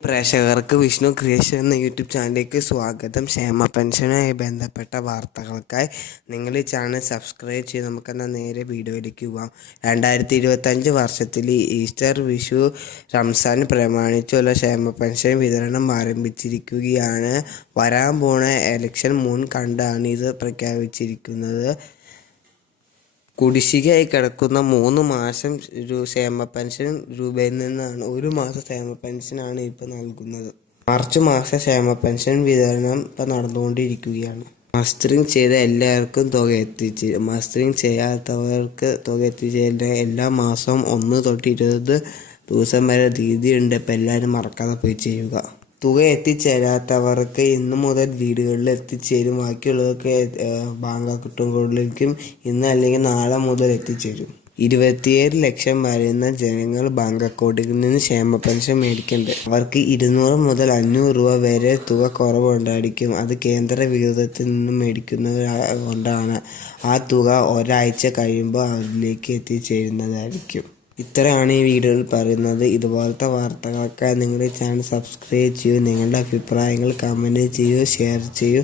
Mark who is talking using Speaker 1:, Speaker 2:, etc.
Speaker 1: പ്രേക്ഷകർക്ക് വിഷ്ണു ക്രിയേഷൻ എന്ന യൂട്യൂബ് ചാനലിലേക്ക് സ്വാഗതം. ക്ഷേമ പെൻഷനുമായി ബന്ധപ്പെട്ട വാർത്തകൾക്കായി നിങ്ങൾ ഈ ചാനൽ സബ്സ്ക്രൈബ് ചെയ്ത് നമുക്കെന്നാൽ നേരെ വീഡിയോയിലേക്ക് പോകാം രണ്ടായിരത്തി ഇരുപത്തഞ്ച് വർഷത്തിൽ ഈസ്റ്റർ വിഷു റംസാൻ പ്രമാണിച്ചുള്ള ക്ഷേമ പെൻഷൻ വിതരണം ആരംഭിച്ചിരിക്കുകയാണ്. വരാൻ പോണ എലക്ഷൻ മുൻ കണ്ടാണ് ഇത് പ്രഖ്യാപിച്ചിരിക്കുന്നത്. കുടിശ്ശികയായി കിടക്കുന്ന മൂന്ന് മാസം ഒരു ക്ഷേമ പെൻഷൻ രൂപയിൽ നിന്നാണ് ഒരു മാസം ക്ഷേമ പെൻഷനാണ് ഇപ്പോൾ നൽകുന്നത്. മാർച്ച് മാസ ക്ഷേമ പെൻഷൻ വിതരണം ഇപ്പം നടന്നുകൊണ്ടിരിക്കുകയാണ്. മസ്റ്ററിങ് ചെയ്ത എല്ലാവർക്കും തുക എത്തിച്ച് മസ്റ്ററിങ് ചെയ്യാത്തവർക്ക് തുക എത്തിച്ചേരുന്ന എല്ലാ മാസവും ഒന്ന് തൊട്ട് ഇരുപത് ദിവസം വരെ തീയതിയുണ്ട് അപ്പോൾ എല്ലാവരും മറക്കാതെ പോയി ചെയ്യുക. തുക എത്തിച്ചേരാത്തവർക്ക് ഇന്നു മുതൽ വീടുകളിൽ എത്തിച്ചേരും. ബാക്കിയുള്ളതൊക്കെ ബാങ്ക് അക്കൗണ്ടുകളിലേക്കും ഇന്ന് അല്ലെങ്കിൽ നാളെ മുതൽ എത്തിച്ചേരും. ഇരുപത്തിയേഴ് ലക്ഷം വരുന്ന ജനങ്ങൾ ബാങ്ക് അക്കൗണ്ടിൽ നിന്ന് ക്ഷേമ പെൻഷൻ മേടിക്കുന്നുണ്ട് അവർക്ക് ഇരുന്നൂറ് മുതൽ അഞ്ഞൂറ് രൂപ വരെ തുക കുറവുണ്ടായിരിക്കും. അത് കേന്ദ്ര വിഹിതത്തിൽ നിന്ന് മേടിക്കുന്നത് കൊണ്ടാണ്. ആ തുക ഒരാഴ്ച കഴിയുമ്പോൾ അതിലേക്ക് എത്തിച്ചേരുന്നതായിരിക്കും. ഇത്രയാണ് ഈ വീഡിയോയിൽ പറയുന്നത്. ഇതുപോലത്തെ വാർത്തകൾക്കായി നിങ്ങളുടെ ചാനൽ സബ്സ്ക്രൈബ് ചെയ്യൂ. നിങ്ങളുടെ അഭിപ്രായങ്ങൾ കമന്റ് ചെയ്യൂ ഷെയർ ചെയ്യൂ.